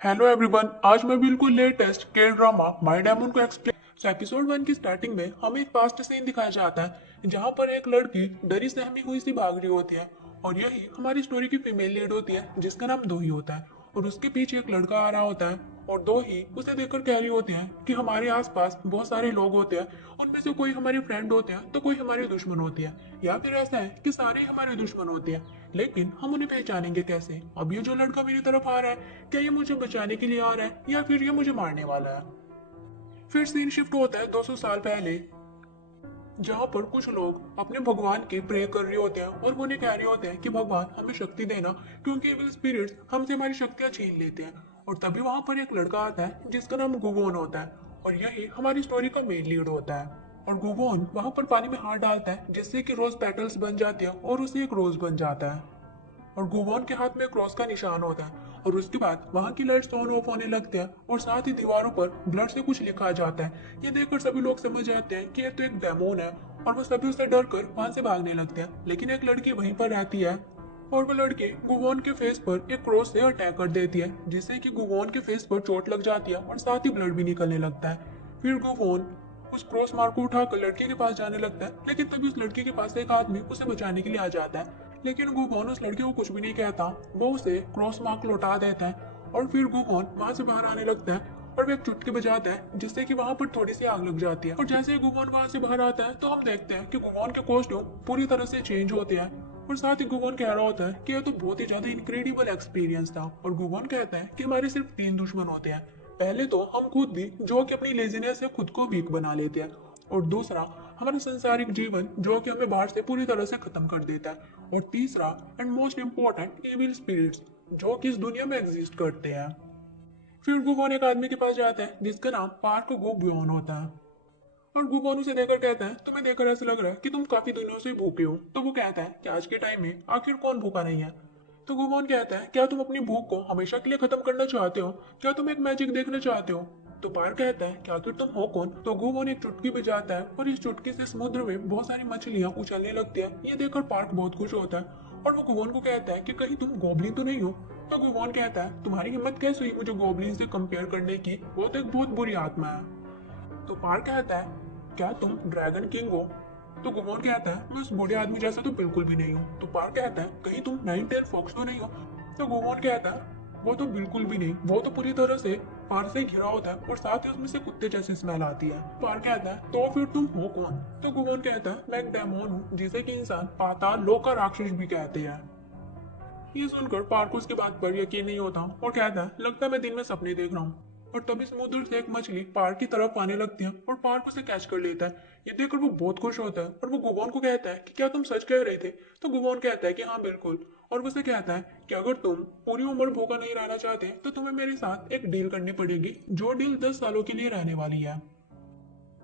Hello everyone, आज मैं बिल्कुल लेटेस्ट के ड्रामा माय डायमंड को एक्सप्लेन। एपिसोड 1 की स्टार्टिंग में हमें एक पास्ट सीन दिखाया जाता है जहां पर एक लड़की डरी सहमी हुई सी भाग रही होती है और यही हमारी स्टोरी की फीमेल लीड होती है जिसका नाम दो ही होता है और उसके पीछे एक लड़का आ रहा होता है और दो ही उसे देखकर कह रही होती हैं कि हमारे आसपास बहुत सारे लोग होते हैं, उनमें से कोई हमारे फ्रेंड होते हैं तो कोई हमारे दुश्मन होती है, या फिर ऐसा है कि सारे ही हमारे दुश्मन होते हैं। लेकिन हम उन्हें पहचानेंगे कैसे? अब ये जो लड़का मेरी तरफ आ रहा है, क्या ये मुझे बचाने के लिए आ रहा है या फिर ये मुझे मारने वाला है? फिर सीन शिफ्ट होता है 200 साल पहले, जहाँ पर कुछ लोग अपने भगवान की प्रे कर रहे होते हैं और वो उन्हें कह रहे होते हैं कि भगवान हमें शक्ति देना, क्योंकि इविल स्पिरिट्स हमसे हमारी शक्तियाँ छीन लेते हैं। और तभी वहां पर एक लड़का आता है जिसका नाम गुगोन होता है और यही हमारी स्टोरी का मेन लीड होता है। और गुगोन वहां पर पानी में हाथ डालता है जिससे कि रोज पेटल्स बन जाती है और उसे एक रोज बन जाता है और गुगोन के हाथ में क्रॉस का निशान होता है। और उसके बाद वहां की लाइट्स ऑन ऑफ होने लगते हैं और साथ ही दीवारों पर ब्लड से कुछ लिखा जाता है। ये देखकर सभी लोग समझ जाते हैं कि ये तो एक डेमोन है और वो सभी उससे डर कर वहां से भागने लगते हैं। लेकिन एक लड़की वहीं पर रहती है और वो लड़की गुगोन के फेस पर एक क्रॉस से अटैक कर देती है जिससे कि गुगोन के फेस पर चोट लग जाती है और साथ ही ब्लड भी निकलने लगता है। फिर गुगोन उस क्रॉस मार्क को उठाकर लड़के के पास जाने लगता है, लेकिन तभी उस लड़के के पास एक आदमी उसे बचाने के लिए आ जाता है। लेकिन गुगोन उस लड़के को कुछ भी नहीं कहता, वो उसे क्रॉस मार्क लौटा देता है और फिर गुगोन वहां से बाहर आने लगता है और वो एक चुटकी बजाता है जिससे कि वहां पर थोड़ी सी आग लग जाती है। और जैसे ही गुगोन वहां से बाहर आता है तो हम देखते हैं कि गुगोन के कॉस्ट्यूम पूरी तरह से चेंज होते हैं और साथ ही गुगोन कह रहा होता है कि यह तो बहुत ही ज्यादा इनक्रेडिबल एक्सपीरियंस था। और गुगोन कहता है कि हमारे सिर्फ 3 दुश्मन होते हैं। पहले तो हम खुद भी, जो कि अपनी लेजीनेस से खुद को वीक बना लेते हैं, और दूसरा हमारा संसारिक जीवन जो कि हमें बाहर से पूरी तरह से खत्म कर देता है, और तीसरा and most important evil spirits जो कि इस दुनिया में एग्जिस्ट करते हैं। फिर गुबोन एक आदमी के पास जाता है जिसका नाम पार्क गो ब्योन होता है और गुबोन उसे देखकर कहता है तुम्हें देखकर ऐसा लग रहा है कि तुम काफी दिनों से भूखे हो। तो वो कहता है कि आज के टाइम में आखिर कौन भूखा नहीं है? तो गुबोन कहता है क्या तुम अपनी भूख को हमेशा के लिए खत्म करना चाहते हो? क्या तुम एक मैजिक देखना चाहते हो? तो पार कहता है कि आखिर तुम हो कौन? तो गुबोन एक चुटकी बजाता है और इस चुटकी से समुद्र में बहुत सारी मछलियां उछलने लगती है। ये देखकर पार्क बहुत खुश होता है और वो गुबोन को कहता है कि कहीं तुम गोबलिन तो नहीं हो? तो गुबोन कहता है तुम्हारी हिम्मत कैसे हुई मुझे गोबलिन से कंपेयर करने की, वो तो एक बहुत बुरी आत्मा है। तो पार कहता है क्या तुम ड्रैगन किंग हो? तो गुमोन कहता है मैं उस बूढ़े आदमी जैसा तो बिल्कुल भी नहीं हूँ। तो पार कहता है कहीं तुम नाइन टेल फॉक्स तो नहीं हो? तो गुमोन कहता है वो तो बिल्कुल भी नहीं, वो तो पूरी तरह से पार से घिरा होता है और साथ ही उसमें से कुत्ते जैसी स्मेल आती है। पार कहता है तो फिर तुम हो कौन? तो गुमोन कहता है मैं एक डेमोन हूँ जिसे कि इंसान पाताल लोक का राक्षस भी कहते हैं। ये सुनकर पार्क उसकी बात पर यकीन नहीं होता और कहता है लगता है मैं दिन में सपने देख रहा हूँ। और तभी समुद्र से एक मछली पार्क की तरफ आने लगती है और पार्क उसे कैच कर लेता है। ये देखकर वो बहुत खुश होता है और वो गुबोन को कहता है कि क्या तुम सच कह रहे थे? तो गुबोन कहता है कि हाँ बिल्कुल। और वो उसे कहता है कि अगर तुम पूरी उम्र भूखा नहीं रहना चाहते तो तुम्हें मेरे साथ एक डील करनी पड़ेगी, जो डील 10 सालों के लिए रहने वाली है।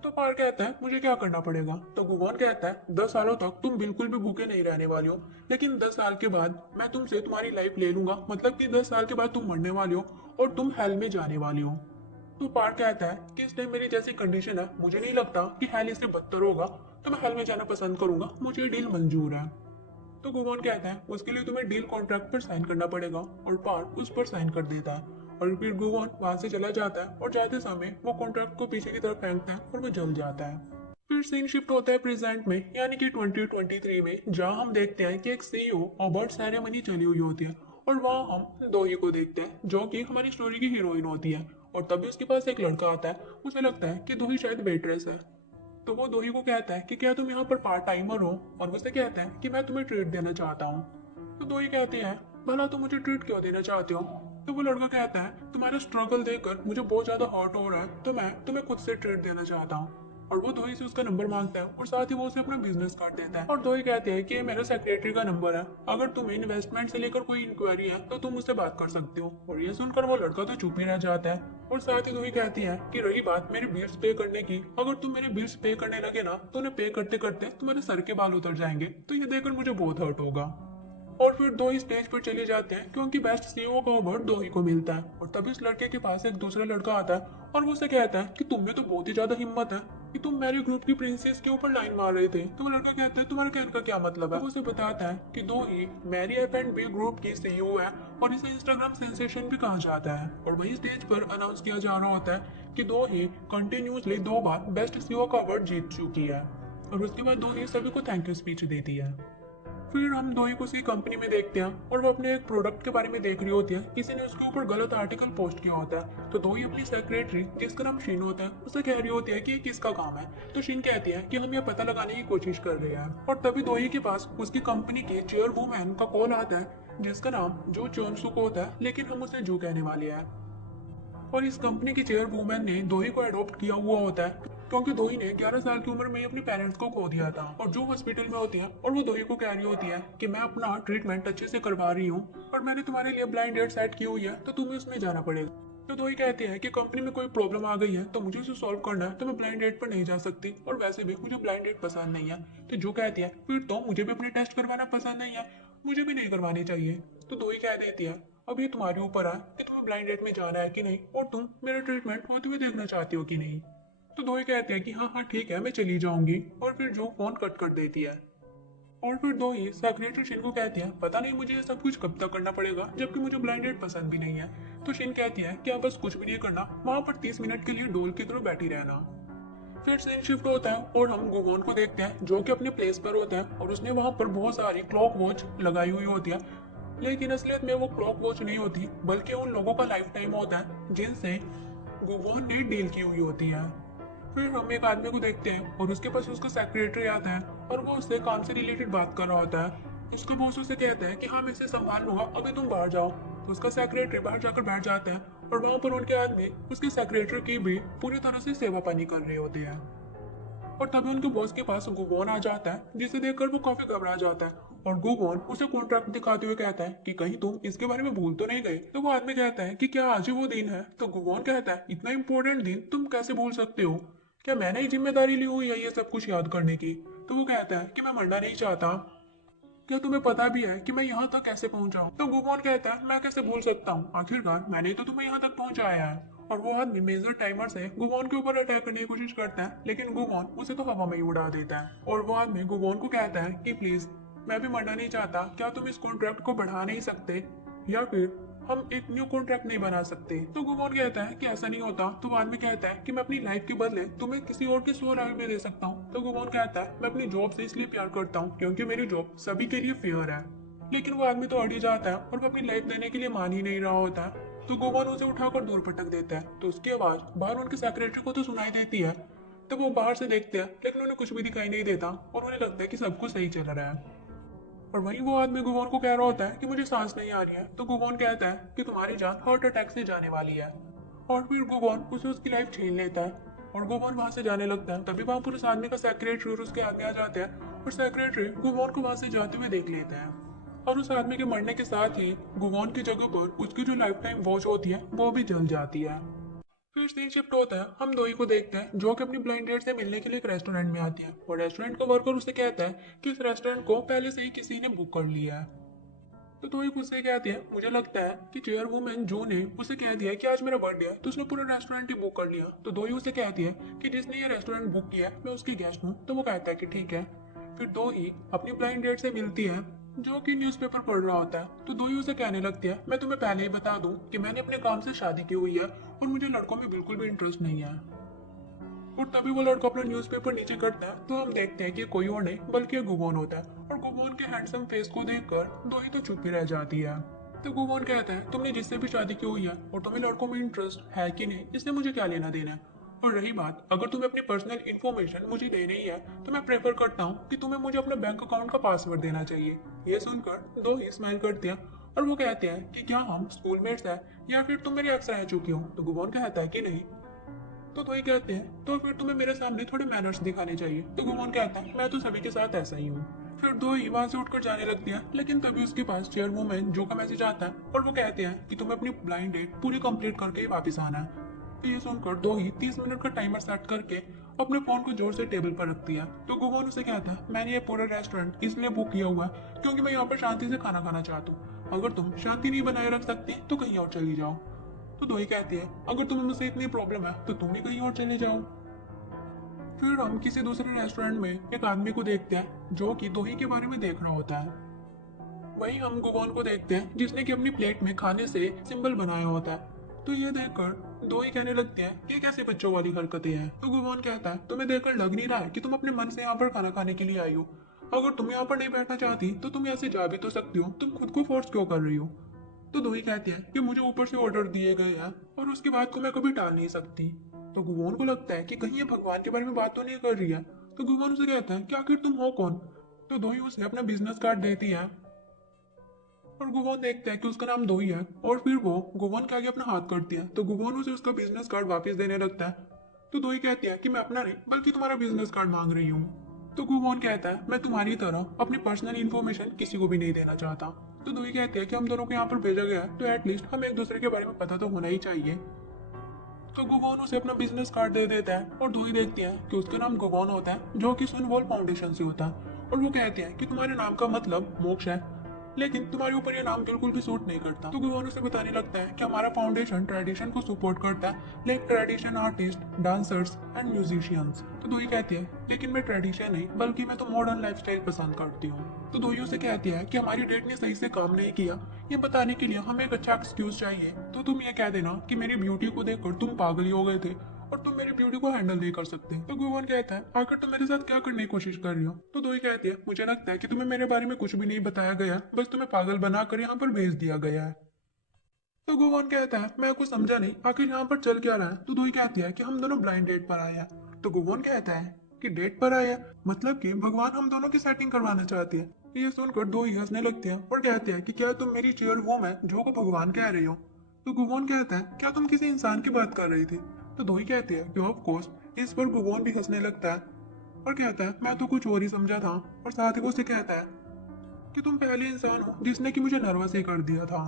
तो पार कहता है मुझे क्या करना पड़ेगा? तो भगवान कहता है 10 सालों तक तुम बिल्कुल भी भूखे नहीं रहने वाली हो, लेकिन 10 साल के बाद मैं तुमसे तुम्हारी लाइफ ले लूंगा, मतलब कि 10 साल के बाद तुम मरने वाली हो और तुम हेल में जाने वाली हो। तो पार कहता है कि इस टाइम मेरी जैसी कंडीशन है, मुझे नहीं लगता कि हेल इससे बदतर होगा, तो मैं हेल में जाना पसंद करूंगा, मुझे डील मंजूर है। तो गुगोन कहता है उसके लिए तुम्हें डील कॉन्ट्रैक्ट पर साइन करना पड़ेगा और पार्क उस पर साइन कर देता है। और फिर गुगोन वहां से चला जाता है और जाते समय वो कॉन्ट्रैक्ट को पीछे की तरफ फेंकता है और वो जल जाता है। फिर सीन शिफ्ट होता है प्रेजेंट में, यानी कि 2023 में, जहाँ हम देखते हैं कि एक सीईओ अवार्ड सेरेमनी चली हुई होती है और वहाँ हम दोही को देखते हैं जो कि हमारी स्टोरी की हीरोइन होती है। और तभी उसके पास एक लड़का आता है, उसे लगता है कि दोही शायद वेट्रेस है। तो वो दोही को कहता है कि क्या तुम यहाँ पर पार्ट टाइमर हो? और वो उसे कहता है कि मैं तुम्हें ट्रीट देना चाहता हूँ। तो दोही कहती है भला तुम मुझे ट्रीट क्यों देना चाहते हो? तो वो लड़का कहता है तुम्हारा स्ट्रगल देखकर मुझे बहुत ज्यादा हर्ट हो रहा है, तो मैं तुम्हें खुद से ट्रीट देना चाहता हूँ। और वो दोही से उसका नंबर मांगता है और साथ ही वो उसे अपना बिजनेस कार्ड देता है। और दोही कहते हैं कि ये मेरा सेक्रेटरी का नंबर है, अगर तुम्हें इन्वेस्टमेंट से लेकर कोई इंक्वायरी है तो तुम मुझसे बात कर सकते हो। और ये सुनकर वो लड़का तो चुप ही रह जाता है। और साथ ही दोही कहती है कि रही बात मेरे बिल्स पे करने की, अगर तुम मेरे बिल्स पे करने लगे ना तो उन्हें पे करते करते तुम्हारे सर के बाल उतर जाएंगे, तो ये देखकर मुझे बहुत हर्ट होगा। और फिर दो ही स्टेज पर चले जाते हैं क्योंकि बेस्ट सीईओ का अवार्ड दो ही को मिलता है। और तभी उस लड़के के पास एक दूसरा लड़का आता है और वो उसे कहता है कि तुम में तो बहुत ही ज्यादा हिम्मत है, कि तुम मेरे ग्रुप की प्रिंसेस के ऊपर लाइन मार रहे थे। तो वो लड़का कहता है तुम्हारे कहने का क्या मतलब है। तो उसे बताता है कि दो ही Mary F and B group की सीईओ है और इसे इंस्टाग्राम सेंसेशन भी कहा जाता है। और वही स्टेज पर अनाउंस किया जा रहा होता है कि दो ही कंटिन्यूसली 2 बार बेस्ट सीईओ का अवार्ड जीत चुकी है। और उसके बाद दो ही सभी को थैंक यू स्पीच देती है। फिर हम दोई को उसी कंपनी में देखते हैं और वो अपने एक प्रोडक्ट के बारे में देख रही होती है। किसी ने उसके ऊपर गलत आर्टिकल पोस्ट किया होता है। तो दोई अपनी सेक्रेटरी जिसका नाम शीन होता है उसे कह रही होती है कि ये किसका काम है। तो शीन कहती है कि हम ये पता लगाने की कोशिश कर रहे हैं। और तभी दोई के पास उसकी कंपनी के चेयरवुमैन का कॉल आता है जिसका नाम जो चोनसुक होता है, लेकिन हम उसे जू कहने वाले हैं। और इस कंपनी की चेयरवुमैन ने दोही को अडॉप्ट किया हुआ होता है क्योंकि दोही ने 11 साल की उम्र में ही अपने पेरेंट्स को खो दिया था। और जो हॉस्पिटल में होती है और वो दोही को कह रही होती है कि मैं अपना ट्रीटमेंट अच्छे से करवा रही हूँ और मैंने तुम्हारे लिए ब्लाइंड डेट सेट की हुई है, तो तुम्हें उसमें जाना पड़ेगा। तो दोही कहती है कि कंपनी में कोई प्रॉब्लम आ गई है तो मुझे उसे सॉल्व करना है, तो मैं ब्लाइंड डेट पर नहीं जा सकती और वैसे भी मुझे ब्लाइंड डेट पसंद नहीं है। तो जो कहती है फिर तो मुझे भी अपने टेस्ट करवाना पसंद नहीं है, मुझे भी नहीं करवानी चाहिए। तो दोही कह देती है अब ये तुम्हारे ऊपर है कि तुम्हें ब्लाइंड डेट में जाना है कि नहीं और तुम मेरा ट्रीटमेंट होते हुए देखना चाहती हो कि नहीं। तो दोही कहते हैं कि हाँ हाँ ठीक है मैं चली जाऊंगी और फिर जो फोन कट कर देती है। और फिर दोही सेक्रेटरी शिन को कहती है पता नहीं मुझे ये सब कुछ कब तक करना पड़ेगा जबकि मुझे ब्लाइंड डेट पसंद भी नहीं है। तो शिन कहती है कि आप बस कुछ भी नहीं करना, वहां पर 30 मिनट के लिए डोल की तरह बैठी रहना। फिर सीन शिफ्ट होता है और हम गुगोन को देखते हैं जो कि अपने प्लेस पर होता है और उसने वहां पर बहुत सारी क्लॉक वॉच लगाई हुई होती है, लेकिन असलियत में वो क्लॉक वॉच नहीं होती बल्कि उन लोगों का लाइफ टाइम होता है जिनसे गुगोन ने डील की हुई होती है। फिर हम एक आदमी को देखते हैं और उसके पास उसका सेक्रेटरी आता है और वो उससे काम से रिलेटेड बात कर रहा होता है। उसका बॉस उसे कहता है कि हाँ मैं इसे संभाल लूंगा, अभी तुम बाहर जाओ। तो उसका सेक्रेटरी बाहर जाकर बैठ जाता है और वहां पर उनके आदमी उसके सेक्रेटरी की भी पूरी तरह से सेवा पानी कर रहे होते हैं। और तभी उनके बॉस के पास गुगोन आ जाता है जिसे देखकर वो काफी घबरा जाता है। और गुगोन उसे कॉन्ट्रैक्ट दिखाते हुए कहता है कि कहीं तुम इसके बारे में भूल तो नहीं गए। तो वो आदमी कहता है कि क्या आज ही वो दिन है। तो गुगोन कहता है इतना इंपॉर्टेंट दिन तुम कैसे भूल सकते हो, क्या मैंने ही जिम्मेदारी ली हुई है ये सब कुछ याद करने की। तो वो कहता है कि मैं मरना नहीं चाहता, क्या तुम्हें पता भी है कि मैं यहाँ तक कैसे पहुंचा हूँ। तो गुगोन कहता है मैं कैसे भूल सकता हूँ, आखिरकार मैंने तो तुम्हें यहाँ तक पहुंचाया है। और वो आदमी मेजर टाइमर से गुगोन के ऊपर अटैक करने की कोशिश करता है लेकिन गुगोन उसे तो हवा में ही उड़ा देता है। और वो आदमी गुगोन को कहता है कि प्लीज मैं भी मरना नहीं चाहता, क्या तुम इस कॉन्ट्रैक्ट को बढ़ा नहीं सकते या फिर हम एक न्यू कॉन्ट्रैक्ट नहीं बना सकते। तो गुगोन कहता है कि ऐसा नहीं होता। तो वो आदमी कहता है कि मैं अपनी लाइफ के बदले तुम्हें किसी और की 100 में दे सकता हूँ। तो गुगोन कहता है मैं अपनी जॉब से इसलिए प्यार करता हूँ क्योंकि मेरी जॉब सभी के लिए फेयर है। लेकिन वो आदमी तो अड़ ही जाता है और वो अपनी लाइफ देने के लिए मान ही नहीं रहा होता है। तो गुगोन उसे उठाकर दूर पटक देता है। तो उसकी आवाज बाहर उनके सेक्रेटरी को तो सुनाई देती है। तो वो बाहर से देखते हैं लेकिन उन्हें कुछ भी दिखाई नहीं देता और उन्हें लगता है कि सब कुछ सही चल रहा है। और वहीं वो आदमी गुगोन को कह रहा होता है कि मुझे सांस नहीं आ रही है। तो गुगोन कहता है कि तुम्हारी जान हार्ट अटैक से जाने वाली है। और फिर गुगोन उसे उसकी लाइफ छीन लेता है और गुगोन वहां से जाने लगता है। तभी वहां पर उस आदमी का सेक्रेटरी और उसके आदमी आ जाते हैं और सेक्रेटरी गुगोन को वहां से जाते हुए देख लेते हैं। और उस आदमी के मरने के साथ ही गुगोन की जगह पर उसकी जो लाइफ टाइम वॉच होती है वो भी जल जाती है। फिर सीन शिफ्ट होता है, हम दोई को देखते हैं जो कि अपनी ब्लाइंड डेट से मिलने के लिए एक रेस्टोरेंट में आती है और रेस्टोरेंट का वर्कर उसे कहता है कि इस रेस्टोरेंट को पहले से ही किसी ने बुक कर लिया है। तो दोई गुस्से कहती है मुझे लगता है कि चेयरवुमैन जो ने उसे कह दिया कि आज मेरा बर्थडे है तो उसने पूरा रेस्टोरेंट ही बुक कर लिया। तो दोई उसे कहती है कि जिसने ये रेस्टोरेंट बुक किया है मैं उसकी गेस्ट हूँ। तो वो कहता है कि ठीक है। फिर दोई अपनी ब्लाइंड डेट से मिलती है जो कि न्यूज़पेपर पढ़ रहा होता है। तो दोई उसे कहने लगती है मैं तुम्हें पहले ही बता दूं कि मैंने अपने काम से शादी की हुई है और मुझे लड़कों में बिल्कुल भी इंटरेस्ट नहीं है। और तभी वो लड़का अपना न्यूज़पेपर नीचे करता है तो हम देखते हैं कि कोई और नहीं बल्कि ये गुगोन होता है। और गुगोन के हैंडसम फेस को देखकर दोही तो चुप ही रह जाती है। तो गुगोन कहता है तुमने जिससे भी शादी की हुई है और तुम्हें लड़कों में इंटरेस्ट है कि नहीं इससे मुझे क्या लेना देना है। और रही बात अगर तुम्हें अपनी पर्सनल इन्फॉर्मेशन मुझे देनी ही है तो मैं प्रेफर करता हूँ कि तुम्हें मुझे अपने बैंक अकाउंट का पासवर्ड देना चाहिए। ये सुनकर दो ही स्माइल करते हैं और वो कहते हैं कि क्या हम स्कूलमेट्स हैं या फिर तुम मेरी एक्स रह चुकी हो। तो गुगोन कहता है कि नहीं। तो वही कहते हैं तो फिर तुम्हें मेरे सामने थोड़े मैनर्स दिखाने चाहिए। तो गुमान कहता है मैं तो सभी के साथ ऐसा ही हूँ। फिर दो ही वहां से उठकर जाने लगती है लेकिन तभी उसके पास चेयरवुमैन जो का मैसेज आता है और वो कहते हैं कि तुम्हें अपनी ब्लाइंड डेट पूरी कंप्लीट करके ही वापस आना है। तो ये सुनकर दो ही 30 मिनट का टाइमर सेट करके अपने फोन को जोर से टेबल पर रखती है। तो गुगोन उसे कहता है मैंने ये पूरा रेस्टोरेंट इसलिए बुक किया हुआ है क्योंकि मैं यहाँ पर शांति से खाना खाना चाहता हूँ, अगर तुम शांति नहीं बनाए रख सकती तो कहीं और चली जाओ। तो दोही कहती है अगर तुम्हें मुझसे इतनी प्रॉब्लम है तो तुम भी कहीं और चले जाओ। फिर हम किसी दूसरे रेस्टोरेंट में एक आदमी को देखते हैं जो कि दोही के बारे में देख रहा होता है। वहीं हम गुगोन को देखते हैं जिसने कि अपनी प्लेट में खाने से सिंबल बनाया होता है। तो ये देखकर दोही कहने लगती है ये कैसे बच्चों वाली हरकतें हैं। तो गुगोन कहता है तुम्हें देखकर लग नहीं रहा है कि तुम अपने मन से यहाँ पर खाना खाने के लिए आई हो। अगर तुम यहाँ पर नहीं बैठना चाहती तो तुम यहाँ से जा भी तो सकती हो, तुम खुद को फोर्स क्यों कर रही हो। तो दोही कहती है कि मुझे ऊपर से ऑर्डर दिए गए हैं और उसके बाद को मैं कभी टाल नहीं सकती। तो गुगोन को लगता है कि कहीं ये भगवान के बारे में बात तो नहीं कर रही है। तो गुगोन उसे कहता है कि आखिर तुम हो कौन। तो दोही उसे अपना बिजनेस कार्ड देती है और गुगोन देखता है कि उसका नाम दोही है और फिर वो गुगोन के आगे अपना हाथ करती है। तो गुगोन उसे उसका बिजनेस कार्ड वापस देने लगता है। तो दोही कहती है कि मैं अपना नहीं बल्कि तुम्हारा बिजनेस कार्ड मांग रही हूँ। तो गुगोन कहता है मैं तुम्हारी तरह अपनी पर्सनल इन्फॉर्मेशन किसी को भी नहीं देना चाहता। तो दोही कहती है कि हम दोनों को यहाँ पर भेजा गया है तो एटलीस्ट हमें एक दूसरे के बारे में पता तो होना ही चाहिए। तो गुगोन उसे अपना बिजनेस कार्ड दे देता है और दोही देखती है कि उसका नाम गुगोन होता है जो कि सुनवॉल फाउंडेशन से होता है। और वो कहते हैं कि तुम्हारे नाम का मतलब मोक्ष है लेकिन तुम्हारे ऊपर ये नाम बिल्कुल भी सूट नहीं करता। तो गुगोन उसे बताने लगता है कि हमारा फाउंडेशन ट्रेडिशन को सपोर्ट करता है like tradition artist, dancers and musicians. तो दोही कहती है लेकिन मैं ट्रेडिशन नहीं बल्कि मैं तो मॉडर्न लाइफस्टाइल पसंद करती हूँ। तो दोही उसे कहती है कि हमारी डेट ने सही से काम नहीं किया, ये बताने के लिए हमें एक अच्छा एक्सक्यूज चाहिए। तो तुम ये कह देना कि मेरी ब्यूटी को देखकर तुम पागल ही हो गए थे और तुम मेरी ब्यूटी को हैंडल नहीं कर सकते। तो गुगोन कहता है आखिर तुम मेरे साथ क्या करने की कोशिश कर रही हो। तो दोही कहती है मुझे लगता है कि तुम्हें मेरे बारे में कुछ भी नहीं बताया गया, बस तुम्हें पागल बनाकर यहाँ पर भेज दिया गया है। तो गुगोन कहता है मैं कुछ समझा नहीं, आखिर यहाँ पर चल क्या रहा है। तो दोही कहती है कि हम दोनों ब्लाइंड डेट पर आए हैं। तो गुगोन कहता है कि डेट पर आए हैं मतलब कि भगवान हम दोनों की सेटिंग करवाना चाहती है। ये सुनकर दोही हंसने लगती है और कहती है कि क्या तुम मेरी चेयर वूम है जो को भगवान कह रही हो। तो गुगोन कहता है क्या तुम किसी इंसान की बात कर रही थी। तो दोही कहती है कि ऑफ कोर्स। इस पर गुगोन भी हंसने लगता है और कहता है मैं तो कुछ और ही समझा था। और साथ ही वो उसे कहता है कि तुम पहले इंसान हो जिसने कि मुझे नर्वस ही कर दिया था।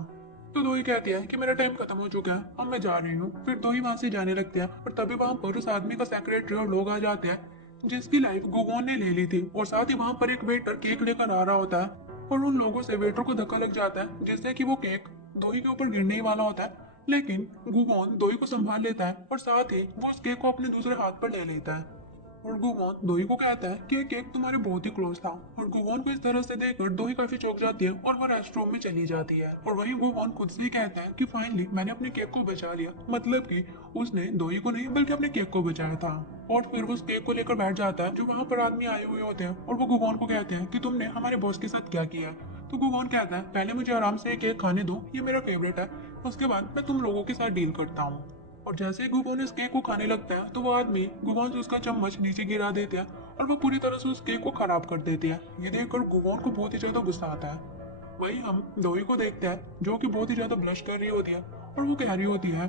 तो दोही कहती है कि मेरा टाइम खत्म हो चुका है, अब मैं जा रही हूँ। फिर दोही वहां से जाने लगती है और तभी वहां पर उस आदमी का सेक्रेटरी और लोग आ जाते हैं जिसकी लाइफ गुगोन ने ले ली थी। और साथ ही वहां पर एक वेटर केक लेकर आ रहा होता है और उन लोगों से वेटर को धक्का लग जाता है जिससे कि वो केक दोही के ऊपर गिरने ही वाला होता है। लेकिन गुगोन दोही को संभाल लेता है और साथ ही वो उस केक को अपने दूसरे हाथ पर ले लेता है। और गुगोन दोही को कहता है कि ये केक तुम्हारे बहुत ही क्लोज था। और गुगोन को इस तरह से देखकर दोही काफी चौंक जाती है और वो रेस्टरूम में चली जाती है। और वही गुगोन खुद से ही कहता है कि फाइनली मैंने अपने केक को बचा लिया, मतलब कि उसने दोही को नहीं बल्कि अपने केक को बचाया था। और फिर वो उस केक को लेकर बैठ जाता है जो वहां पर आदमी आए हुए होते हैं और वो गुगोन को कहते हैं कि तुमने हमारे बॉस के साथ क्या किया। तो गुगोन कहता है पहले मुझे आराम से केक खाने दो, ये मेरा फेवरेट है, उसके बाद मैं तुम लोगों के साथ डील करता हूँ। और जैसे ही गुगोन इस केक को खाने लगता है तो वो आदमी गुगोन से उसका चम्मच नीचे गिरा देते हैं और वो पूरी तरह से उस केक को खराब कर देते हैं। ये देखकर गुगोन को बहुत ही ज्यादा गुस्सा आता है। वही हम दोही को देखते हैं जो कि बहुत ही ज्यादा ब्लश कर रही होती है और वो कह रही होती है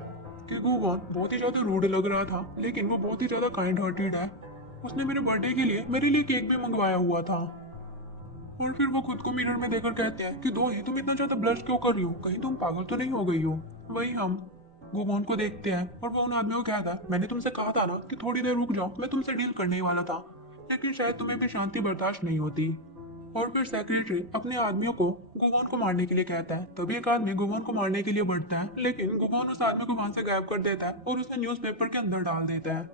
कि गुगोन बहुत ही ज्यादा रूड लग रहा था लेकिन वो बहुत ही ज्यादा काइंड हार्टेड है, उसने मेरे बर्थडे के लिए मेरे लिए केक भी मंगवाया हुआ था। और फिर वो खुद को मिरर में देखकर कहते हैं कि दोही तुम इतना ज्यादा ब्लश क्यों कर रही हो, कहीं तुम पागल तो नहीं हो गई हो। वही हम गुगोन को देखते हैं और वो उन आदमियों को कहता है मैंने तुमसे कहा था ना कि थोड़ी देर रुक जाओ, मैं तुमसे डील करने ही वाला था, लेकिन शायद तुम्हें भी शांति बर्दाश्त नहीं होती। और फिर सेक्रेटरी अपने आदमियों को गुगोन को मारने के लिए कहता है। तभी एक आदमी गुगोन को मारने के लिए बढ़ता है लेकिन गुगोन उस आदमी को वहां से गायब कर देता है और उसे न्यूज़पेपर के अंदर डाल देता है।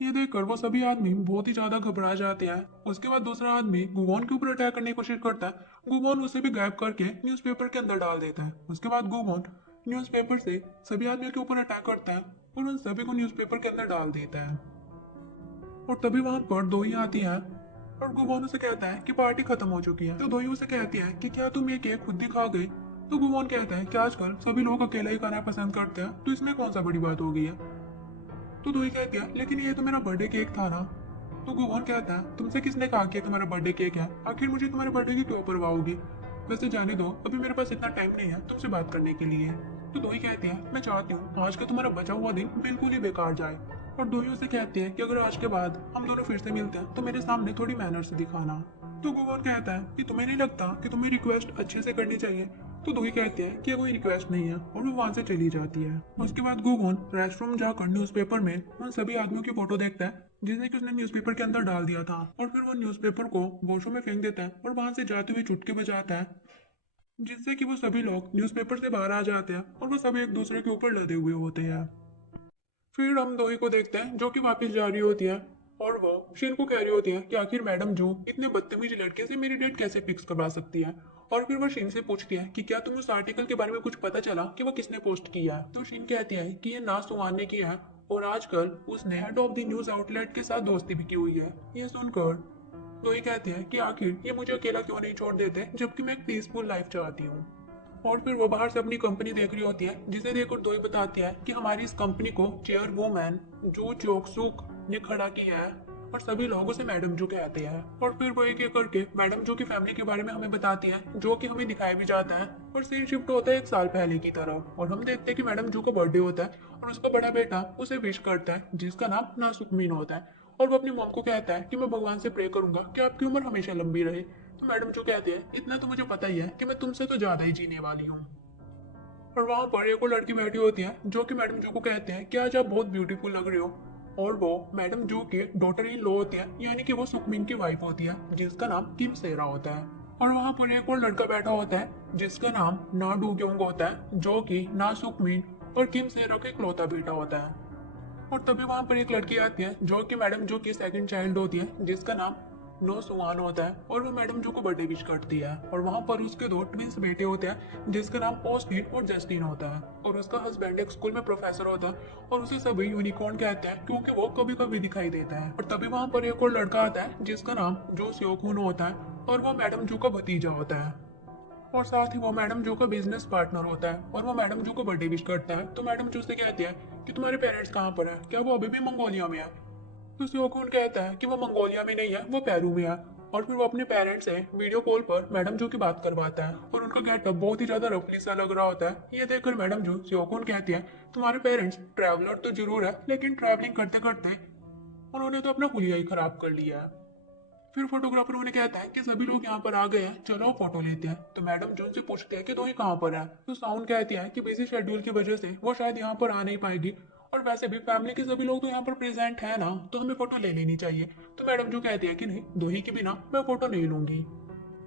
ये देखकर वो सभी आदमी बहुत ही ज्यादा घबरा जाते हैं। उसके बाद दूसरा आदमी गुगोन के ऊपर अटैक करने की कोशिश करता है। गुगोन उसे भी गायब करके न्यूज़पेपर के अंदर डाल देता है। उसके बाद गुगोन न्यूज़पेपर से सभी आदमियों के ऊपर अटैक करता है और उन सभी को न्यूज़पेपर के अंदर डाल देता है। और तभी वहां पर दोही आती है और गुगोन उसे कहता है कि पार्टी खत्म हो चुकी है। तो दोही उसे कहती है कि क्या तुम ये केक खुद ही खा गए। तो गुगोन कहता है कि आजकल सभी लोग अकेला ही खाना पसंद करते हैं तो इसमें कौन सा बड़ी बात हो गई है। तो दोही कहती है लेकिन ये तो मेरा बर्थडे केक था ना। तो गुगोन कहता है तुमसे किसने कहा कि ये तुम्हारा बर्थडे केक है, आखिर मुझे तुम्हारे बर्थडे की क्यों परवाह होगी। वैसे जाने दो, अभी मेरे पास इतना टाइम नहीं है तुमसे बात करने के लिए। तो दोही कहती है मैं चाहती हूँ आज का तुम्हारा बचा हुआ दिन बिल्कुल ही बेकार जाए। और दोही उसे कहती है कि अगर आज के बाद हम दोनों फिर से मिलते हैं तो मेरे सामने थोड़ी मैनर्स दिखाना। तो गुगोन कहता है कि तुम्हें नहीं लगता कि तुम्हें रिक्वेस्ट अच्छे से करनी चाहिए। तो दोही कहती है कि ये कोई रिक्वेस्ट नहीं है और वो वहां से चली जाती है। उसके बाद गुगोन रेस्टरूम जाकर न्यूज़पेपर में उन सभी आदमियों की फोटो देखता है जिसे कि उसने न्यूज़पेपर के अंदर डाल दिया था। और फिर वो न्यूज़पेपर को वॉशरूम में फेंक देता है और वहां से जाते हुए चुटकी बजाता है जिससे कि वो सभी लोग न्यूज़पेपर से बाहर आ जाते हैं और वो सभी एक दूसरे के ऊपर लदे हुए होते हैं। फिर हम दोही को देखते हैं जो कि वापस जा रही होती है और वो शिन को कह रही होती है कि आखिर मैडम जू इतने बदतमीज लड़के से मेरी डेट कैसे फिक्स करवा सकती है। और फिर वो शिन से पूछती है कि क्या तुम्हें उस आर्टिकल के बारे में कुछ पता चला कि वो किसने पोस्ट किया है। तो शिन कहती है कि ये ना सुहान ने किया है और आजकल उसने head of the news outlet के साथ दोस्ती भी की हुई है। ये सुनकर तो ये कहते हैं कि आखिर ये मुझे अकेला क्यों नहीं छोड़ देते जबकि मैं एक पीसफुल लाइफ चाहती हूँ। और फिर वो बाहर से अपनी कंपनी देख रही होती है जिसे देखकर दोई बताती है कि हमारी इस कंपनी को चेयरवुमैन जो चोक सुक ने खड़ा किया है और सभी लोगों से मैडम जू कहते हैं। और फिर वो एक एक करके मैडम जू की फैमिली के बारे में हमें बताती है जो कि हमें दिखाया भी जाता है। और सीन शिफ्ट होता है एक साल पहले की तरफ और हम देखते हैं कि मैडम जू का बर्थडे होता है और उसका बड़ा बेटा उसे विश करता है जिसका नाम नासुकमीन होता है। और वो अपनी मॉम को कहता है कि मैं भगवान से प्रे करूंगा कि आपकी उम्र हमेशा लंबी रहे। तो मैडम जो कहते हैं इतना तो मुझे पता ही है कि मैं तुमसे तो ज्यादा ही जीने वाली हूँ। और वहां पर एक और लड़की बैठी होती है जो कि मैडम जू को कहते हैं कि आज आप बहुत ब्यूटीफुल लग रहे हो। और वो मैडम जू की डॉटर इन लॉ होती है यानी कि वो सुखमीन की वाइफ होती है जिसका नाम किम सेरा होता है। और वहां पर एक और लड़का बैठा होता है जिसका नाम ना डू ग्योंग होता है जो कि ना सुखमीन और किम सेरा का इकलौता बेटा होता है। और तभी वहां पर एक लड़की आती है जो कि मैडम जो की सेकंड चाइल्ड होती है जिसका नाम नो सुहान होता है और वो मैडम जो को बर्थडे विश करती है। और वहां पर उसके दो ट्विंस बेटे होते हैं जिसका नाम ऑस्टिन और जस्टिन होता है। और उसका हस्बैंड एक स्कूल में प्रोफेसर होता है और उसे सभी यूनिकॉर्न कहते हैं क्योंकि वो कभी कभी दिखाई देता है। और तभी वहां पर एक और लड़का आता है जिसका नाम जो स्योकुन होता है और वो मैडम जो का भतीजा होता है। और साथ ही वो मैडम जो का बिजनेस पार्टनर होता है और वो मैडम जो को बर्थडे विश करता है। तो मैडम जो से कहती है कि तुम्हारे पेरेंट्स कहाँ पर है, क्या वो अभी भी मंगोलिया में है। तो सियोकून कहता है कि वो मंगोलिया में नहीं है, वो पेरू में है। और फिर वो अपने पेरेंट्स से वीडियो कॉल पर मैडम जो की बात करवाता है और उनका गेटअप बहुत ही ज्यादा रफली सा लग रहा होता है। ये देखकर मैडम जो सियोकून कहती है तुम्हारे पेरेंट्स ट्रैवलर तो जरूर है लेकिन ट्रैवलिंग करते करते उन्होंने तो अपना हुलिया ही खराब कर लिया है। फिर फोटोग्राफर उन्हें कहता है कि सभी लोग यहाँ पर आ गए हैं, चलो फोटो लेते हैं। तो मैडम जून से पूछते हैं कि तो ही कहाँ पर है। तो साउंड कहती है कि बिजी शेड्यूल की वजह से वो शायद यहाँ पर आ नहीं पाएगी और वैसे भी फैमिली के सभी लोग तो यहाँ पर प्रेजेंट है ना, तो हमें फोटो ले लेनी चाहिए। तो मैडम जो कहती है कि नहीं, दोही के बिना मैं फोटो नहीं लूंगी।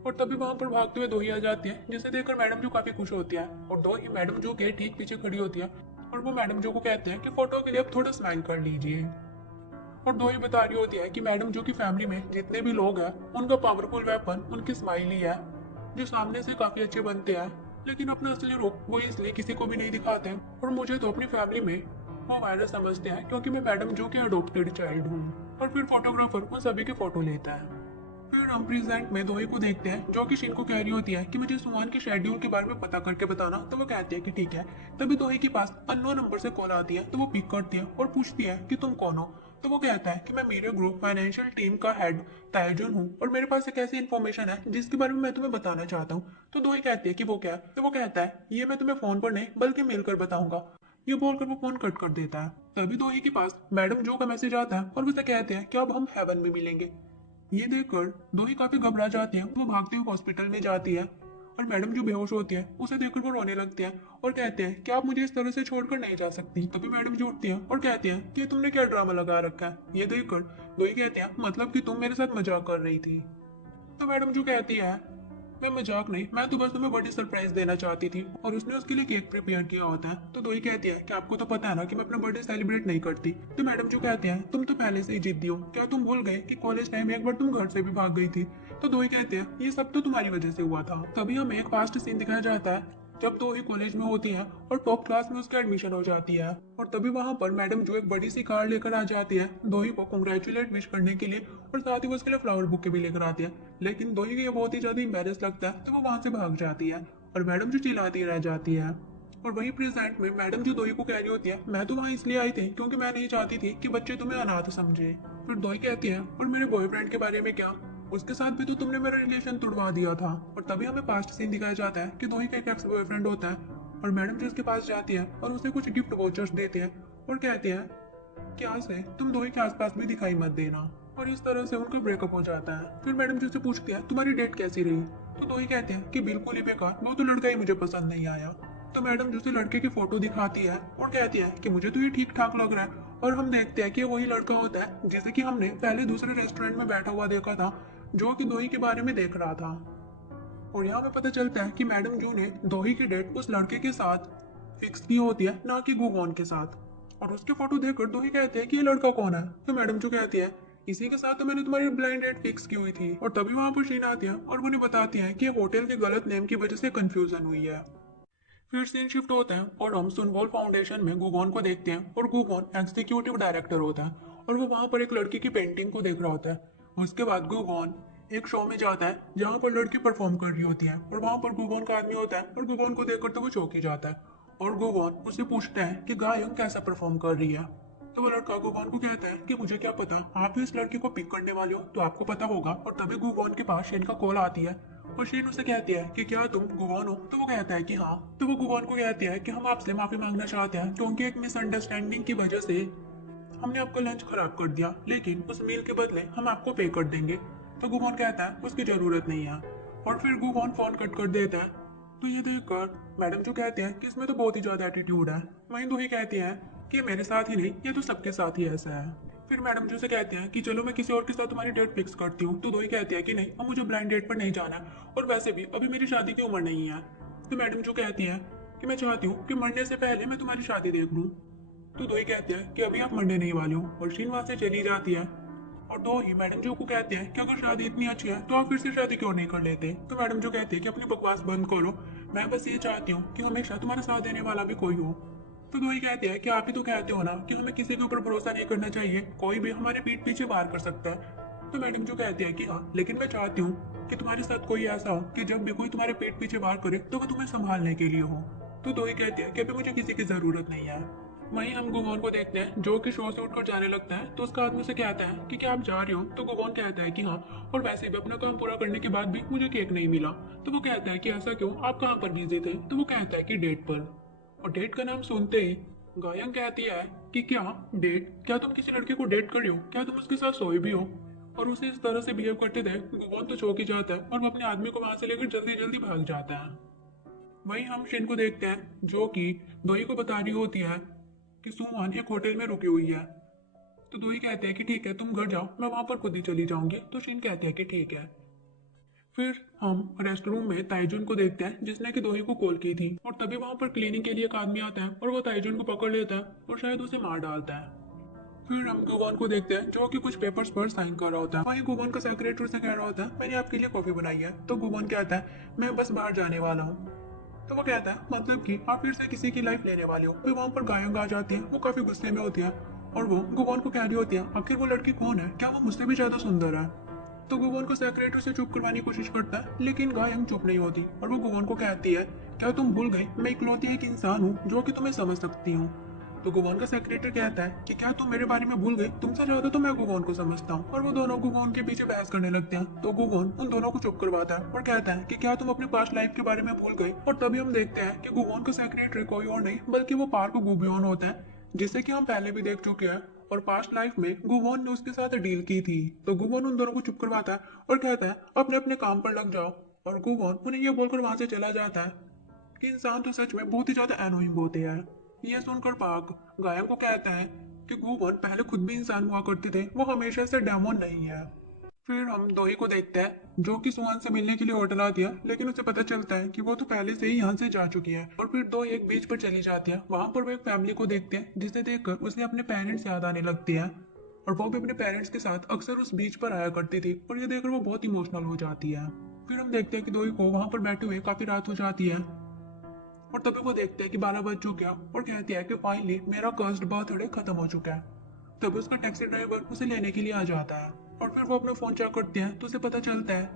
और तभी वहां पर भागते हुए दोही आ जाती है जिसे देखकर मैडम जो काफी खुश होती है और दोही मैडम जो के ठीक पीछे खड़ी होती है। और वो मैडम जो को कहते हैं कि फोटो के लिए अब थोड़ा स्माइल कर लीजिए। और दो ही बता रही होती है कि मैडम जो की फैमिली में जितने भी लोग हैं उनका पावरफुल वेपन उनकी स्माइल ही है जो सामने से काफी अच्छे बनते हैं लेकिन अपना असली रूप वो इसलिए किसी को भी नहीं दिखाते। और मुझे तो अपनी फैमिली में वो वायरस समझते हैं क्योंकि मैं मैडम जो की अडोप्टेड चाइल्ड हूँ। और फिर फोटोग्राफर उन सभी के फोटो लेता है। फिर हम प्रेजेंट में दोही को देखते हैं जो कि शिन को कह रही होती है कि मुझे सुहान के शेड्यूल के बारे में पता करके बताना। तो वो कहती है कि ठीक है। तभी दोही के पास अननोन नंबर से कॉल आती है तो वो पिक करती है और पूछती है कि तुम कौन हो। तो वो कहता है कि मैं मेरे ग्रुप फाइनेंशियल टीम का हेड ताइजुन हूँ और मेरे पास एक ऐसी इन्फॉर्मेशन है जिसके बारे में मैं तुम्हें बताना चाहता हूँ। तो दोही कहती है कि वो क्या है। तो वो कहता है ये मैं तुम्हें फोन पर नहीं बल्कि मिल कर बताऊंगा। ये बोलकर वो फोन कट कर देता है। तभी दोही के पास मैडम जो का मैसेज आता है और उसे कहते हैं कि अब हम हेवन में मिलेंगे। ये देखकर दोही काफी घबरा जाती है, वो भागते हुए हॉस्पिटल में जाती है। और मैडम जो बेहोश होती है उसे देखकर वो रोने लगते हैं और कहते हैं कि आप मुझे इस तरह से छोड़कर नहीं जा सकती। तभी मैडम जो उठती है और कहती है कि तुमने क्या ड्रामा लगा रखा है। ये देखकर दोही कहते हैं मतलब कि तुम मेरे साथ मजाक कर रही थी। तो मैडम जो कहती है मैं मजाक नहीं, मैं तो बस तुम्हें बर्थडे सरप्राइज देना चाहती थी। और उसने उसके लिए केक प्रिपेयर किया होता है। तो दोही कहती है कि आपको तो पता है ना कि मैं अपना बर्थडे सेलिब्रेट नहीं करती। तो मैडम जो कहते हैं तुम तो पहले से ही जिद्दी हो, क्या तुम भूल गए कि कॉलेज टाइम में एक बार तुम घर से भी भाग गई थी। तो दोही कहते हैं ये सब तो तुम्हारी वजह से हुआ था। तभी हमें एक फास्ट सीन दिखाया जाता है जब दोही कॉलेज में होती है और टॉप क्लास में उसकी एडमिशन हो जाती है। और तभी वहां पर मैडम जो एक बड़ी सी कार लेकर आ जाती है दोही को कंग्रेचुलेट विश करने के लिए और साथ ही वो उसके लिए फ्लावर बुके भी लेकर आती है। लेकिन दोही को ये बहुत ही ज्यादा इम्बेरस लगता है तो वो वहां से भाग जाती है और मैडम जो चिल्लाती रह जाती है। और वही प्रेजेंट में मैडम जो दोही को कह रही होती है मैं तो वहां इसलिए आई थी क्योंकि मैं नहीं चाहती थी कि बच्चे तुम्हें अनाथ समझे। फिर दोही कहती है और मेरे बॉयफ्रेंड के बारे में क्या, उसके साथ भी तो तुमने मेरा रिलेशन तोड़वा दिया था। और तभी हमें पास्ट सीन दिखाया जाता है कि दोही का एक एक्स बॉयफ्रेंड होता है और मैडम जो उसके पास जाती है और उसे कुछ गिफ्ट वोचर्स देते हैं और कहते हैं कि आज से तुम दोही के आसपास भी दिखाई मत देना। और इस तरह से उनका ब्रेकअप हो जाता है। फिर मैडम जो से पूछती है तुम्हारी डेट कैसी रही। तो दोही कहते हैं कि बिल्कुल ही बेकार, वो तो लड़का ही मुझे पसंद नहीं आया। तो मैडम जो से लड़के की फोटो दिखाती है और कहती है कि मुझे तो ये ठीक ठाक लग रहा है। और हम देखते हैं कि वही लड़का होता है जिसे कि हमने पहले दूसरे रेस्टोरेंट में बैठा हुआ देखा था जो कि दोही के बारे में देख रहा था। और यहाँ पे पता चलता है कि मैडम जू ने दोही की डेट उस लड़के के साथ फिक्स की होती है, ना कि गुगोन के साथ। और उसके फोटो देखकर दोही कहते हैं कि ये लड़का कौन है। तो मैडम जू कहती है इसी के साथ तो मैंने तुम्हारी ब्लाइंड डेट फिक्स की हुई थी। और तभी वहां पर शीन आती है और वो उन्हें बताती है कि होटल के गलत नेम की वजह से कंफ्यूजन हुई है। फिर सीन शिफ्ट होता है और हम सुनबोल फाउंडेशन में गुगोन को देखते हैं और गुगोन एग्जीक्यूटिव डायरेक्टर होता है और वो वहां पर एक लड़की की पेंटिंग को देख रहा होता है। उसके बाद गुगोन एक शो में जाता है जहाँ पर लड़की परफॉर्म कर रही होती है और वहां पर गुगोन का आदमी होता है और गुगोन को देखकर तो वो चौंक ही जाता है और गुगोन उससे पूछता है कि गायंग कैसा परफॉर्म कर रही है। तो वो लड़का गुगोन को कहता है कि मुझे क्या पता, आप भी इस लड़की को पिक करने वाले हो तो आपको पता होगा। और तभी गुगोन के पास शेन का कॉल आती है और शीन उसे कहती है कि क्या तुम गुगोन हो। तो वो कहता है कि हाँ। तो वो गुगोन को कहती है कि हम आपसे माफी मांगना चाहते हैं क्योंकि एक मिसअंडरस्टैंडिंग की वजह से हमने आपका लंच खराब कर दिया, लेकिन उस मील के बदले हम आपको पे कर देंगे। तो गुगोन कहता है उसकी जरूरत नहीं है और फिर गुगोन फोन कट कर देता है। तो ये देखकर मैडम जो कहते हैं कि इसमें तो बहुत ही ज्यादा एटीट्यूड है। वहीं दूही कहती है कि मेरे साथ ही नहीं, ये तो सबके साथ ही ऐसा है। फिर मैडम जो से कहते हैं कि चलो मैं किसी और के साथ तुम्हारी डेट फिक्स करती हूँ। तो दोही कहती है कि नहीं, अब मुझे ब्लाइंड डेट पर नहीं जाना और वैसे भी अभी मेरी शादी की उम्र नहीं है। तो मैडम जो कहती है कि मैं चाहती हूँ कि मरने से पहले मैं तुम्हारी शादी देख लूँ। तो दोही कहते हैं कि अभी आप मरने नहीं वाले हो और शीन वहां से चली जाती है। और दो ही मैडम जो को कहते हैं कि अगर शादी इतनी अच्छी है तो आप फिर से शादी क्यों नहीं कर लेते। तो मैडम जो कहते हैं कि अपनी बकवास बंद करो, मैं बस ये चाहती हूँ कि हमेशा तुम्हारा साथ देने वाला भी कोई हो। तो दो ही कहते हैं कि आप ही तो कहते हो ना कि हमें किसी के ऊपर भरोसा नहीं करना चाहिए, कोई भी हमारे पीठ पीछे वार कर सकता है। तो मैडम जो कहते हैं कि हाँ, लेकिन मैं चाहती हूँ कि तुम्हारे साथ कोई ऐसा हो कि जब भी कोई तुम्हारे पीठ पीछे वार करे तो वो तुम्हें संभालने के लिए हो। तो दो ही कहते हैं कि अभी मुझे किसी की जरूरत नहीं है। वहीं हम गुगोन को देखते हैं जो कि शो से उठकर जाने लगता है। तो उसका आदमी से कहता है कि क्या आप जा रहे हो। तो गुगोन कहता है कि हाँ, और वैसे भी अपना काम पूरा करने के बाद भी मुझे केक नहीं मिला। तो वो कहता है कि ऐसा क्यों, आप कहाँ पर बिजी थे। तो वो कहता है कि डेट पर। और डेट का नाम सुनते ही गायंग कहती है कि क्या डेट, क्या तुम किसी लड़के को डेट कर रही हो, क्या तुम उसके साथ सोए भी हो। और उसे इस तरह से बिहेव करते थे गुगोन तो चौंक ही जाता है और वो अपने आदमी को वहां से लेकर जल्दी जल्दी भाग जाता है। वहीं हम शिन को देखते हैं जो कि दोई को बता रही होती है कि सुहान एक होटल में रुकी हुई है। तो दोई कहते हैं कि ठीक है, तुम घर जाओ, मैं वहां पर खुद ही चली जाऊंगी। तो शिन कहते हैं कि ठीक है। फिर हम रेस्ट रूम में ताइजुन को देखते हैं जिसने कि दोही को कॉल की थी। और तभी वहां पर क्लीनिंग के लिए एक आदमी आता है और वो ताइजुन को पकड़ लेता है और शायद उसे मार डालता है। फिर हम गुगोन को देखते हैं जो कि कुछ पेपर्स पर साइन कर रहा होता है। वहीं गुगोन का सेक्रेटरी से कह रहा होता है मैंने आपके लिए कॉफी बनाई है। तो गुगोन कहता है मैं बस बाहर जाने वाला हूँ। तो वो कहता है मतलब कि आप फिर से किसी की लाइफ लेने वाले हो। फिर वहां पर गायंग आ जाती है, वो काफी गुस्से में होती है और वो गुगोन को कह रही होती है आखिर वो लड़की कौन है, क्या वो मुझसे भी ज्यादा सुंदर है। तो गुगोन को सेक्रेटरी से चुप करवाने की कोशिश करता है लेकिन गायंग चुप नहीं होती और वो गुगोन को कहती है क्या तुम भूल गई मैं इकलौती एक इंसान हूँ जो कि तुम्हें समझ सकती हूँ। तो गुगोन का सेक्रेटरी कहता है कि क्या तुम मेरे बारे में भूल गई, तुमसे ज्यादा तो मैं गुगोन को समझता हूँ। और वो दोनों गुगोन के पीछे बहस करने लगते हैं। तो गुगोन उन दोनों को चुप करवाता है और कहता है कि क्या तुम अपनी पास्ट लाइफ के बारे में भूल गई। और तभी हम देखते हैं कि गुगोन का सेक्रेटरी कोई और नहीं बल्कि वो पार्क गुबियोन होता है जिसे कि हम पहले भी देख चुके हैं और पास्ट लाइफ में गुगोन ने उसके साथ डील की थी। तो गुगोन उन दोनों को चुप करवाता है और कहता है अपने अपने काम पर लग जाओ। और गुगोन उन्हें यह बोलकर वहां से चला जाता है कि इंसान तो सच में बहुत ही ज्यादा एनोइंग होते हैं। यह सुनकर पाक गायक को कहता है कि गुगोन पहले खुद भी इंसान हुआ करते थे, वो हमेशा से डेमोन नहीं है। फिर हम दोही को देखते हैं जो कि सुहान से मिलने के लिए होटल आती है लेकिन उसे पता चलता है कि वो तो पहले से ही यहाँ से जा चुकी है। और फिर दो एक बीच पर चली जाती है, वहां पर वो एक फैमिली को देखते हैं जिसे देखकर उसे अपने पेरेंट्स याद आने लगती है। और वो भी अपने पेरेंट्स के साथ अक्सर उस बीच पर आया करती थी और ये देखकर वो बहुत इमोशनल हो जाती है। फिर हम देखते हैं कि दोही को वहां पर बैठे हुए काफी रात हो जाती है और तभी वो देखते हैं कि 12 बज चुका है और कहते हैं कि फाइनली मेरा कर्स्ड बर्थडे खत्म हो चुका है। तभी उसका टैक्सी ड्राइवर उसे लेने के लिए आ जाता है और फिर वो अपना फोन चेक करते हैं तो उसे पता चलता है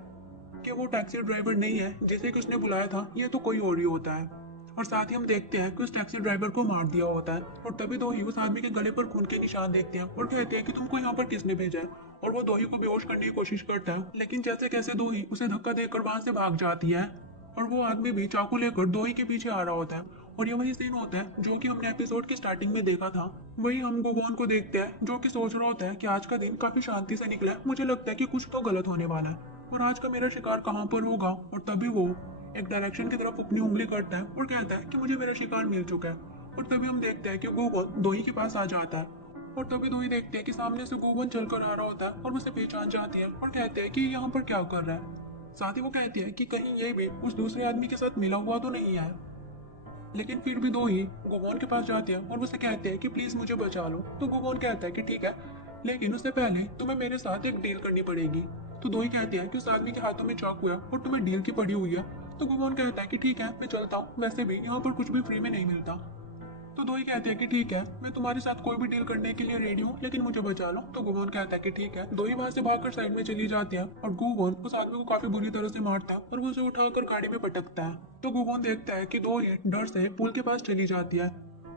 कि वो टैक्सी ड्राइवर नहीं है जिसे कि उसने बुलाया था, ये तो कोई और ही होता है। और साथ ही हम देखते हैं कि उस टैक्सी ड्राइवर को मार दिया होता है। और तभी दो ही उस आदमी के गले पर खून के निशान देखते हैं और कहते हैं कि तुमको यहाँ पर किसने भेजा है। और वो दो ही को बेहोश करने की कोशिश करता है लेकिन जैसे कैसे दो ही उसे धक्का देकर वहां से भाग जाती है। और वो आदमी भी चाकू लेकर दो ही के पीछे आ रहा होता है और ये वही सीन होता है जो कि हमने एपिसोड की स्टार्टिंग में देखा था। वही हम गोगोन को देखते हैं जो कि सोच रहा होता है कि आज का दिन काफी शांति से निकला है, मुझे लगता है कि कुछ तो गलत होने वाला है और आज का मेरा शिकार कहाँ पर होगा। और तभी वो एक डायरेक्शन की तरफ अपनी उंगली करता है और कहता है कि मुझे मेरा शिकार मिल चुका है। और तभी हम देखते हैं कि गोगोन दोही के पास आ जाता है और तभी दोही देखते हैं कि सामने से गोगोन चलकर आ रहा होता है और उसे पहचान जाती है और कहते हैं कि यहाँ पर क्या कर रहा है। साथ ही वो कहती है कि कहीं ये भी उस दूसरे आदमी के साथ मिला हुआ तो नहीं है। लेकिन फिर भी दो ही गोगोन के पास जाते हैं और उसे कहते हैं कि प्लीज मुझे बचा लो। तो गोगोन कहता है कि ठीक है, लेकिन उससे पहले तुम्हें मेरे साथ एक डील करनी पड़ेगी। तो दोई कहती है कि उस आदमी के हाथों में चाकू है और तुम्हें डील की पड़ी हुई है। तो गुबोन कहता है कि ठीक है मैं चलता हूँ, वैसे भी यहाँ पर कुछ भी फ्री में नहीं मिलता। तो दोई कहती है कि ठीक है मैं तुम्हारे साथ कोई भी डील करने के लिए रेडी हूँ, लेकिन मुझे बचा लो। तो गुबोन कहता है कि ठीक है। दोई वहां से भागकर साइड में चली जाती है और गुबोन उस आदमी को काफी बुरी तरह से मारता है और वो उसे उठाकर गाड़ी में पटकता है। तो गुबोन देखता है कि दोई डर से पुल के पास चली जाती है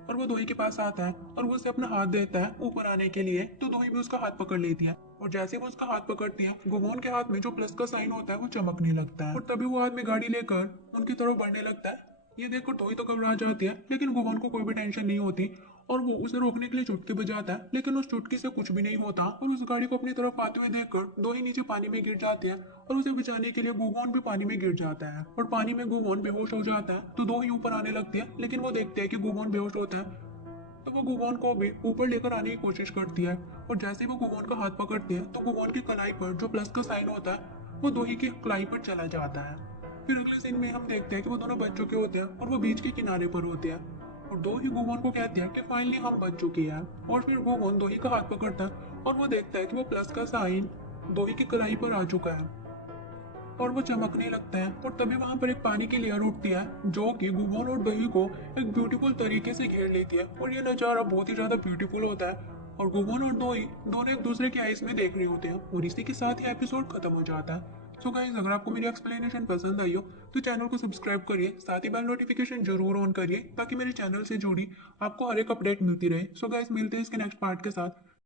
और वो दोई के पास आता है और वो उसे अपना हाथ देता है ऊपर आने के लिए। तो दोई भी उसका हाथ पकड़ लेती है और जैसे वो उसका हाथ पकड़ती है, गुबोन के हाथ में जो प्लस का साइन होता है वो चमकने लगता है और तभी वो आदमी गाड़ी लेकर उनकी तरफ बढ़ने लगता है। ये देखकर टोई तो घबरा जाती है, लेकिन गुबोन को कोई भी टेंशन नहीं होती और वो उसे रोकने के लिए चुटकी बजाता है, लेकिन उस चुटकी से कुछ भी नहीं होता और उस गाड़ी को अपनी तरफ आते हुए देखकर दो ही नीचे पानी में गिर जाते हैं और उसे बचाने के लिए गुबोन भी पानी में गिर जाता है और पानी में गुबोन बेहोश हो जाता है। तो दो ही ऊपर आने लगती है, लेकिन वो देखते हैं कि गुबोन बेहोश होता है। तो वो गुबोन को भी ऊपर लेकर आने की कोशिश करती है और जैसे वो गुबोन का हाथ पकड़ती है तो गुबोन की कलाई पर जो प्लस का साइन होता है वो दो ही की कलाई पर चला जाता है। फिर अगले सीन में हम देखते हैं कि वो दोनों बच चुके होते हैं और वो बीच के किनारे पर होते हैं और दो ही गुबोन को कहते हैं कि फाइनली हम बच चुके हैं। और फिर गुबोन दो ही का हाथ पकड़ता है और वो देखता है कि वो प्लस का साइन दो ही की कलाई पर आ चुका है और वो चमकने लगता है और तभी वहां पर एक पानी की लेयर उठती है जो कि गुबोन और दही को एक ब्यूटीफुल तरीके से घेर लेती है और ये नज़ारा बहुत ही ज्यादा ब्यूटीफुल होता है और गुबोन और दही दोनों एक दूसरे के आइस में देख रहे होते हैं और इसी के साथ ही एपिसोड खत्म हो जाता है। सो गाइस, अगर आपको मेरी एक्सप्लेनेशन पसंद आई हो तो चैनल को सब्सक्राइब करिए, साथ ही बेल नोटिफिकेशन जरूर ऑन करिए ताकि मेरे चैनल से जुड़ी आपको हर एक अपडेट मिलती रहे। सो गाइस, मिलते हैं इसके नेक्स्ट पार्ट के साथ।